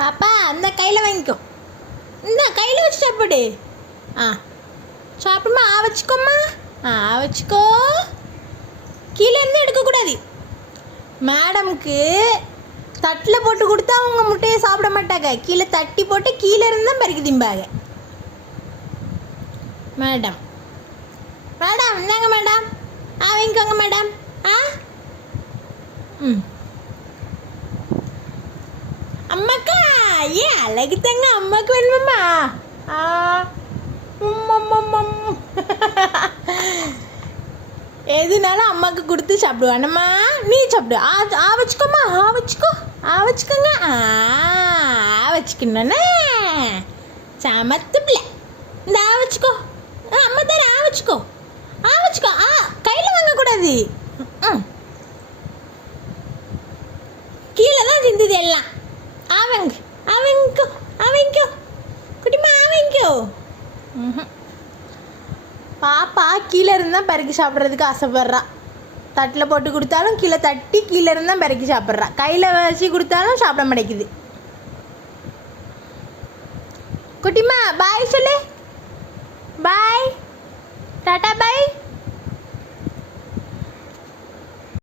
பாப்பா அந்த கையில் வாங்கிக்கோ, இந்த கையில் வச்சு சாப்பிடு. சாப்பிடுமா, வச்சுக்கோம்மா. வச்சுக்கோ. கீழே இருந்து எடுக்கக்கூடாது. மேடமுக்கு தட்டில் போட்டு கொடுத்தா அவங்க முட்டையை சாப்பிட மாட்டாங்க. கீழே தட்டி போட்டு கீழே இருந்து தான் பறிக்க திம்பாங்க. மேடம் மேடம் இந்தாங்க மேடம். வாங்கிக்கோங்க மேடம். அம்மாக்கா ஏன் அழகு தங்க அம்மாவுக்கு வேணுமாம்மா? எதுனாலும் அம்மாவுக்கு கொடுத்து சாப்பிடுவானம்மா. நீ சாப்பிடு. வச்சுக்கோம்மா. வச்சுக்கோங்க. வச்சுக்கணுண்ணே சமத்து பிள்ளை. இந்த வச்சுக்கோ. அம்மா தானே. வச்சுக்கோ. கையில் வாங்கக்கூடாது. கீழே தான் சிந்துது எல்லாம். அவங்கோ குட்டிமா அவங்கோ. பாப்பா கீழே இருந்தால் பறக்கி சாப்பிட்றதுக்கு ஆசைப்படுறா. தட்டில் போட்டு கொடுத்தாலும் கீழே தட்டி கீழே இருந்தால் பறக்கி சாப்பிட்றா. கையில் வச்சு கொடுத்தாலும் சாப்பிட மாட்டேங்குது. குட்டிமா பாய் சொல்லு. பாய், டாட்டா பாய்.